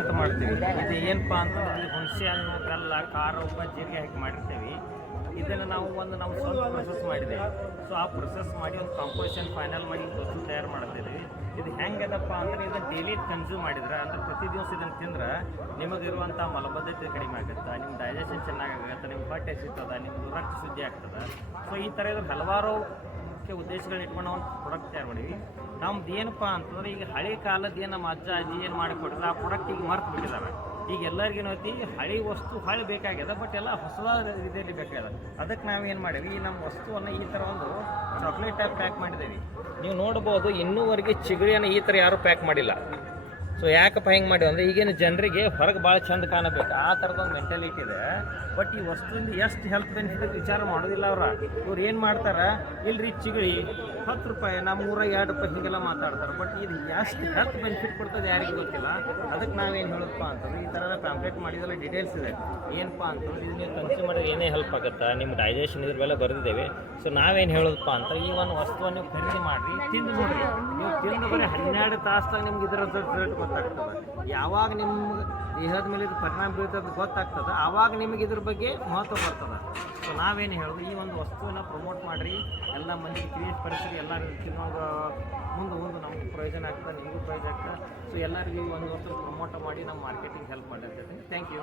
ಅಂತ ಮಾಡ್ತೀವಿ. ಇದು ಏನಪ್ಪ ಅಂತಂದ್ರೆ ಹುಣಸೆ ಹಣ್ಣು, ಬೆಲ್ಲ, ಖಾರ, ಉಪ್ಪು, ಜೀರಿಗೆ ಹಾಕಿ ಮಾಡಿರ್ತೀವಿ. ಇದನ್ನು ನಾವು ನಮ್ಮ ಸ್ವಂತ ಪ್ರೊಸೆಸ್ ಮಾಡಿದ್ದೇವೆ. ಸೊ ಆ ಪ್ರೊಸೆಸ್ ಮಾಡಿ ಒಂದು ಕಾಂಪೋಸಿಷನ್ ಫೈನಲ್ ಮಾಡಿ ವಸ್ತು ತಯಾರು ಮಾಡ್ತೀವಿ. ಇದು ಹೆಂಗದಪ್ಪ ಅಂದರೆ ಇದನ್ನು ಡೈಲಿ ಕನ್ಸ್ಯೂಮ್ ಮಾಡಿದ್ರೆ, ಅಂದರೆ ಪ್ರತಿ ದಿವಸ ಇದನ್ನು ತಿಂದ್ರೆ ನಿಮಗಿರುವಂಥ ಮಲಬದ್ಧತೆ ಕಡಿಮೆ ಆಗುತ್ತೆ, ನಿಮ್ಮ ಡೈಜೆಷನ್ ಚೆನ್ನಾಗಾಗುತ್ತೆ, ನಿಮ್ಮ ಹೊಟ್ಟೆ ಸಿಗ್ತದೆ, ನಿಮ್ಮದು ರಕ್ತ ಶುದ್ಧಿ ಆಗ್ತದೆ. ಸೊ ಈ ಥರ ಇದ್ರ ಹಲವಾರು ಮುಖ್ಯ ಉದ್ದೇಶಗಳನ್ನ ಇಟ್ಕೊಂಡು ನಾವು ಪ್ರಾಡಕ್ಟ್ ತಯಾರು ಮಾಡೀವಿ. ನಮ್ದು ಏನಪ್ಪ ಅಂತಂದ್ರೆ ಈಗ ಹಳೆ ಕಾಲದ ಏನು ನಮ್ಮ ಅಜ್ಜ ಅಜ್ಜಿ ಏನು ಮಾಡಿಕೊಟ್ರೆ ಆ ಪ್ರಾಡಕ್ಟ್ ಈಗ ಮರ್ತು ಬಿಟ್ಟಿದ್ದಾರೆ. ಈಗ ಎಲ್ಲರಿಗೇನು ಐತಿ ಹಳೆ ವಸ್ತು ಹಳೆ ಬೇಕಾಗ್ಯದ, ಬಟ್ ಎಲ್ಲ ಹೊಸದಾದ ರೀತಿಯಲ್ಲಿ ಬೇಕಾಗ್ಯದ. ಅದಕ್ಕೆ ನಾವೇನು ಮಾಡೀವಿ, ಈ ನಮ್ಮ ವಸ್ತುವನ್ನು ಈ ಥರ ಒಂದು ಚಾಕ್ಲೇಟ್ ಟೈಪ್ ಪ್ಯಾಕ್ ಮಾಡಿದ್ದೇವೆ. ನೀವು ನೋಡ್ಬೋದು, ಇನ್ನೂವರೆಗೆ ಚಿಗಡಿಯನ್ನು ಈ ಥರ ಯಾರೂ ಪ್ಯಾಕ್ ಮಾಡಿಲ್ಲ. ಸೊ ಯಾಕಪ್ಪ ಹೆಂಗೆ ಮಾಡಿವಿ ಅಂದರೆ, ಈಗೇನು ಜನರಿಗೆ ಹೊರಗೆ ಭಾಳ ಚಂದ ಕಾಣಬೇಕು ಆ ಥರದೊಂದು ಮೆಂಟಾಲಿಟಿ ಇದೆ. ಬಟ್ ಈ ವಸ್ತುವಿಂದ ಎಷ್ಟು ಹೆಲ್ತ್ ಬೆನಿಫಿಟ್ ವಿಚಾರ ಮಾಡೋದಿಲ್ಲ ಇವ್ರು ಏನು ಮಾಡ್ತಾರೆ, ಇಲ್ರಿ ಚಿಗಳಿ 10 ರೂಪಾಯಿ, ನಮ್ಮ ಊರಾಗ 2 ರೂಪಾಯಿ ಹೀಗೆಲ್ಲ ಮಾತಾಡ್ತಾರೆ. ಬಟ್ ಇದು ಎಷ್ಟು ಹೆಲ್ತ್ ಬೆನಿಫಿಟ್ ಕೊಡ್ತದೆ ಯಾರಿಗೂ ಗೊತ್ತಿಲ್ಲ. ಅದಕ್ಕೆ ನಾವೇನು ಹೇಳೋದಪ್ಪ ಅಂತಂದ್ರೆ, ಈ ಥರದ ಪ್ಯಾಂಪ್ಲೆಟ್ ಮಾಡಿದೆಲ್ಲ ಡೀಟೇಲ್ಸ್ ಇದೆ. ಏನಪ್ಪ ಅಂತಂದ್ರೆ, ಇದು ನೀವು ಕನ್ಸ್ಯೂಮ್ ಮಾಡಿದ್ರೆ ಏನೇ ಹೆಲ್ಪ್ ಆಗುತ್ತೆ, ನಿಮ್ಮ ಡೈಜೆಷನ್ ಇದ್ರ ಮೇಲೆ ಬರೆದಿದ್ದೇವೆ. ಸೊ ನಾವೇನು ಹೇಳೋದಪ್ಪ ಅಂತ, ಈ ಒಂದು ವಸ್ತುವನ್ನು ನೀವು ಖರೀದಿ ಮಾಡಿರಿ, ತಿಂದು ನೋಡಿರಿ. ನೀವು ತಿಂದು ಬರೀ 12 ತಾಸಾಗ ನಿಮ್ಗೆ ಇದರ ರಿಸಲ್ಟ್ ಗೊತ್ತಾಗ್ತದೆ. ಯಾವಾಗ ನಿಮ್ಮ ದೇಹದ ಮೇಲೆ ಇದು ಪರಿಣಾಮ ಬೀಳ್ತದೆ ಗೊತ್ತಾಗ್ತದೆ, ಆವಾಗ ನಿಮಗೆ ಇದ್ರ ಬಗ್ಗೆ ಮಹತ್ವ ಬರ್ತದೆ. ಸೊ ನಾವೇನು ಹೇಳೋದು, ಈ ಒಂದು ವಸ್ತುವನ್ನು ಪ್ರಮೋಟ್ ಮಾಡಿರಿ, ಎಲ್ಲ ಮಂದಿಗೆ ಕ್ರಿಯೇಟ್ ಪರಿಸರ ಎಲ್ಲರೂ ತಿನ್ನೋದು ಮುಂದೆ ನಮಗೆ ಪ್ರಯೋಜನ ಆಗ್ತದೆ, ನಿಮಗೂ ಪ್ರಯೋಜನ ಆಗ್ತದೆ. ಸೊ ಎಲ್ಲರಿಗೂ ಈ ಒಂದು ವಸ್ತು ಪ್ರಮೋಟ್ ಮಾಡಿ ನಮ್ಮ ಮಾರ್ಕೆಟಿಂಗ್ ಹೆಲ್ಪ್ ಮಾಡಿರ್ತೀವಿ. Thank you.